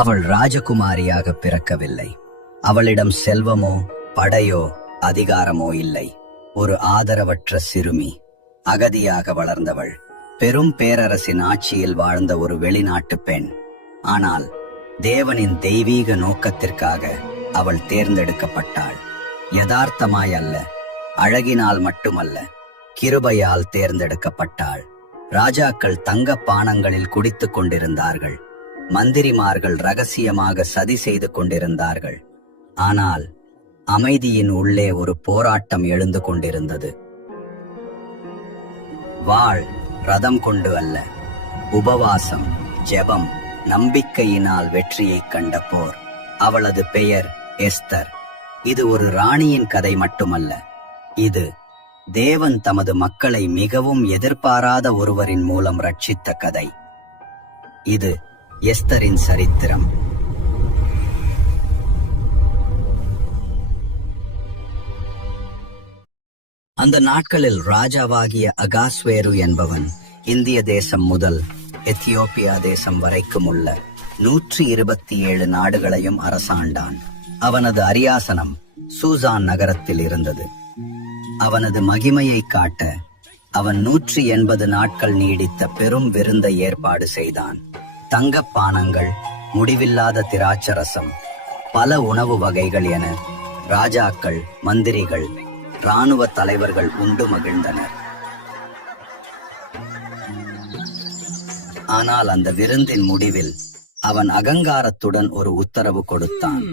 அவள் ராஜகுமாரியாக பிறக்கவில்லை. அவளிடம் செல்வமோ படையோ அதிகாரமோ இல்லை. ஒரு ஆதரவற்ற சிறுமி, அகதியாக வளர்ந்தவள், பெரும் பேரரசின் ஆட்சியில் வாழ்ந்த ஒரு வெளிநாட்டு பெண். ஆனால் தேவனின் தெய்வீக நோக்கத்திற்காக அவள் தேர்ந்தெடுக்கப்பட்டாள். யதார்த்தமாய் அல்ல, அழகினால் மட்டுமல்ல, கிருபையால் தேர்ந்தெடுக்கப்பட்டாள். ராஜாக்கள் தங்க பானங்களில் குடித்துக் கொண்டிருந்தார்கள். மந்திரிமார்கள் ரகசியமாக சதி செய்து கொண்டிருந்தார்கள். ஆனால் அமைதியின் உள்ளே ஒரு போராட்டம் எழுந்து கொண்டிருந்தது. வாள் ரதம் கொண்டு அல்ல, உபவாசம், ஜெபம், நம்பிக்கையினால் வெற்றியை கண்ட போர். அவளது பெயர் எஸ்தர். இது ஒரு ராணியின் கதை மட்டுமல்ல, இது தேவன் தமது மக்களை மிகவும் எதிர்பாராத ஒருவரின் மூலம் ரட்சித்த கதை. இது எஸ்தரின் சரித்திரம். அந்த நாட்களில் ராஜாவாகிய அகாஸ்வேரு என்பவன் இந்திய தேசம் முதல் எத்தியோப்பியா தேசம் வரைக்கும் உள்ள 127 நாடுகளையும் அரசாண்டான். அவனது அரியாசனம் சூசான் நகரத்தில் இருந்தது. அவனது மகிமையை காட்ட அவன் 180 நாட்கள் நீடித்த பெரும் விருந்தை ஏற்பாடு செய்தான். தங்கப்பானங்கள், முடிவில்லாத திராட்சரசம், பல உணவு வகைகள் என ராஜாக்கள், மந்திரிகள், இராணுவ தலைவர்கள் உண்டு மகிழ்ந்தனர். ஆனால் அந்த விருந்தின் முடிவில் அவன் அகங்காரத்துடன் ஒரு உத்தரவு கொடுத்தான்.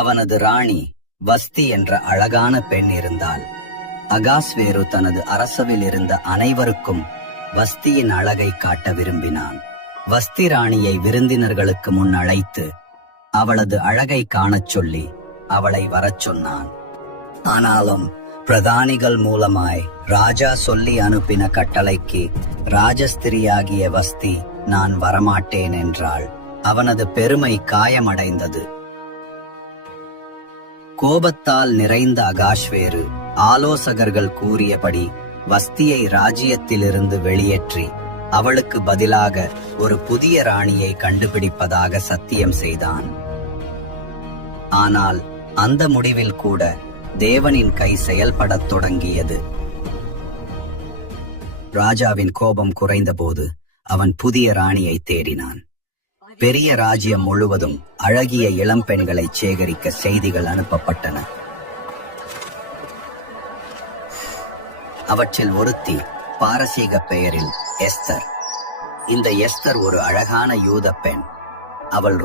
அவனது ராணி வஸ்தி என்ற அழகான பெண் இருந்தாள். அகாஸ்வேரு தனது அரசவில் இருந்த அனைவருக்கும் வஸ்தியின் அழகை காட்ட விரும்பினான். வஸ்தி ராணியை விருந்தினர்களுக்கு முன் அழைத்து அவளது அழகை காணச் சொல்லி அவளை வரச் சொன்னான். ஆனாலும் பிரதானிகள் மூலமாய் ராஜா சொல்லி அனுப்பின கட்டளைக்கு ராஜஸ்திரியாகிய வஸ்தி நான் வரமாட்டேன் என்றாள். அவனது பெருமை காயமடைந்தது. கோபத்தால் நிறைந்த அகாஸ்வேரு ஆலோசகர்கள் கூறியபடி வஸ்தியை ராஜ்யத்திலிருந்து வெளியேற்றி அவளுக்கு பதிலாக ஒரு புதிய ராணியை கண்டுபிடிப்பதாக சத்தியம் செய்தான். ஆனால் அந்த முடிவில் கூட தேவனின் கை செயல்படத் தொடங்கியது. ராஜாவின் கோபம் குறைந்தபோது அவன் புதிய ராணியை தேடினான். பெரிய ராஜ்யம் முழுவதும் அழகிய இளம் பெண்களை சேகரிக்க செய்திகள் அனுப்பப்பட்டன. அவற்றில் ஒருத்தி பாரசீக பெயரில் எஸ்தர். இந்த எஸ்தர் ஒரு அழகான யூத பெண். அவள்